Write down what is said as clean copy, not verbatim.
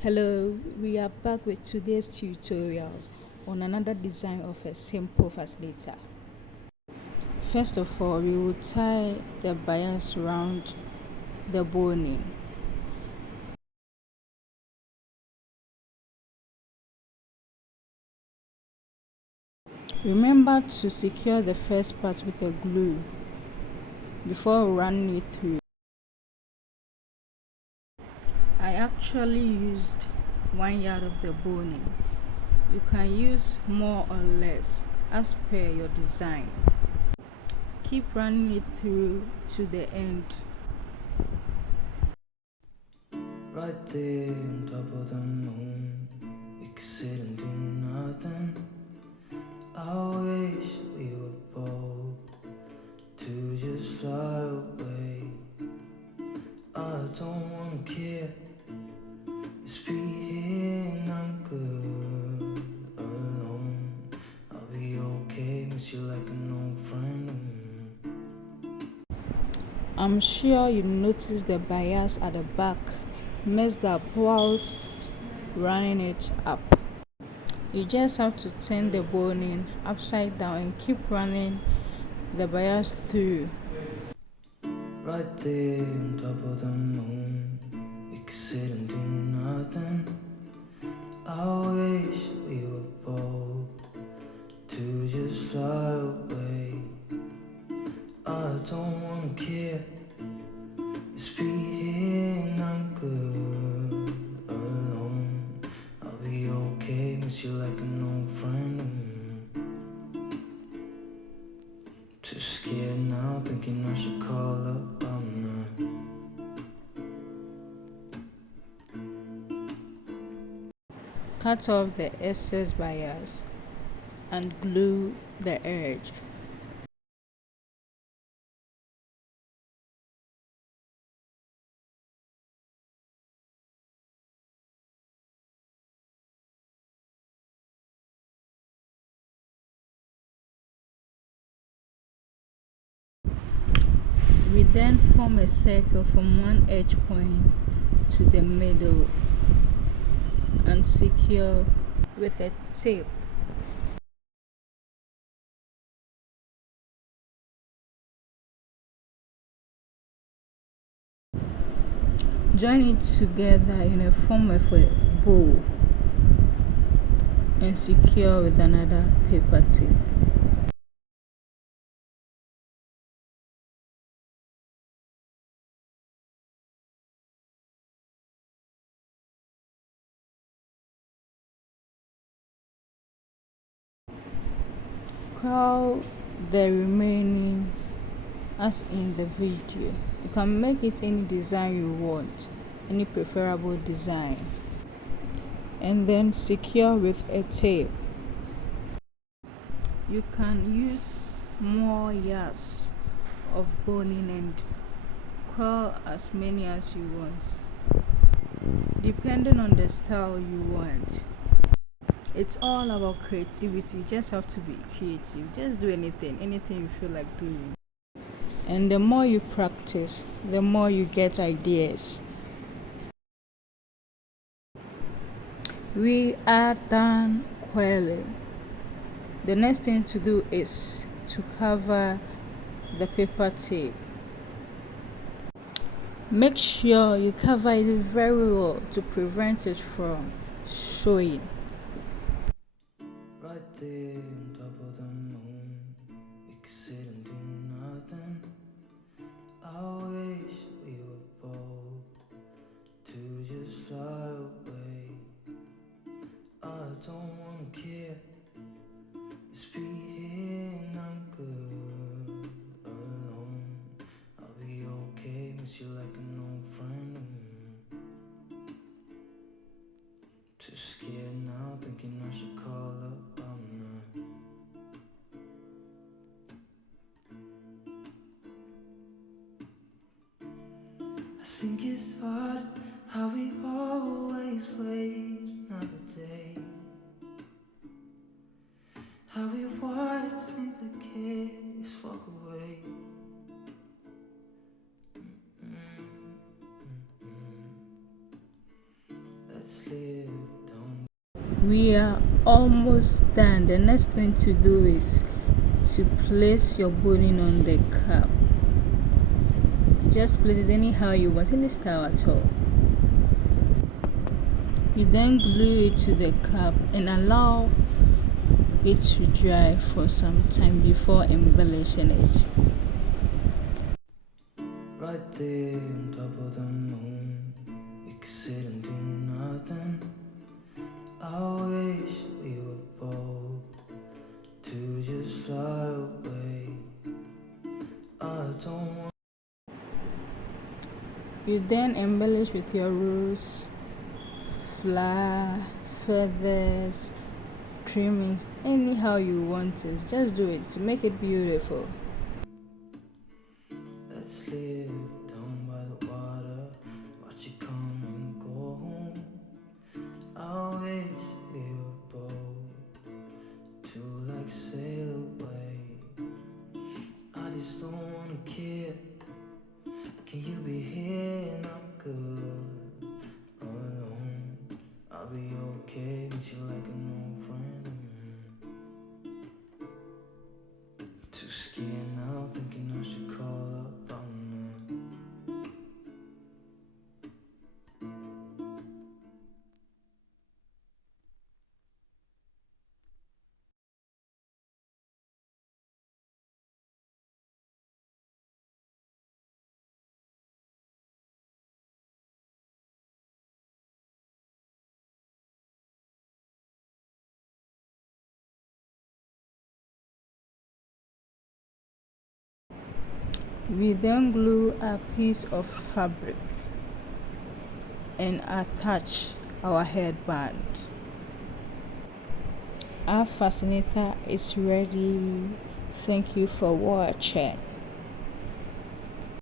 Hello, we are back with today's tutorials on another design of a simple fascinator. First of all, we will tie the bias around the boning. Remember to secure the first part with a glue before running it through. I actually used 1 yard of the boning. You can use more or less as per your design. Keep running it through to the end. Right there on top of the moon, we could sit and do nothing. I wish we were bold to just fly away. I don't wanna care, just be here and I'm good alone. I'll be okay, miss you like an old friend. I'm sure you noticed the bias at the back messed up whilst running it up. You just have to turn the boning upside down and keep running the bias through. Right there on top of the moon, we could sit and do nothing. I wish we were bold to just fly away. I don't wanna care, just be here and I'm good alone. I'll be okay, miss you like an old friend. Too scared now, thinking I should call up, I'm not. Cut off the excess bias and glue the edge. We then form a circle from one edge point to the middle and secure with a tape. Join it together in a form of a bow and secure with another paper tape. Curl the remaining as in the video. You can make it any design you want, any preferable design, and then secure with a tape. You can use more yards of boning and curl as many as you want, depending on the style you want. It's all about creativity. You just have to be creative. Just do anything you feel like doing. And the more you practice, the more you get ideas. We are done coiling. The next thing to do is to cover the paper tape. Make sure you cover it very well to prevent it from showing. Right there on top of the moon, we could sit and do nothing. I wish we were bold to just fly away. I don't wanna care, just be here and I'm good alone. I'll be okay, miss you like an old friend. Too scared now, thinking I should call up, I'm not. I think it's odd how we always wait another day. How we watch things that can't just walk away. Let's live down. We are almost done. The next thing to do is to place your boning on the cap. Just place it anyhow you want, any style at all. You then glue it to the cap and allow it to dry for some time before embellishing it. Right there on top of the moon, we could sit and do nothing. I wish we were bold to just fly away. I don't want. You then embellish with your rose, flower, feathers, trimmings, anyhow you want it. Just do it to make it beautiful. Let's live down by the water, watch it come and go home. I wish we were bold to like sail away. I just don't wanna care. Can you be here and I'm good alone? I'll be okay, miss you like an old friend. Too scared now, thinking I should call up on them. We then glue a piece of fabric and attach our headband. Our fascinator is ready. Thank you for watching.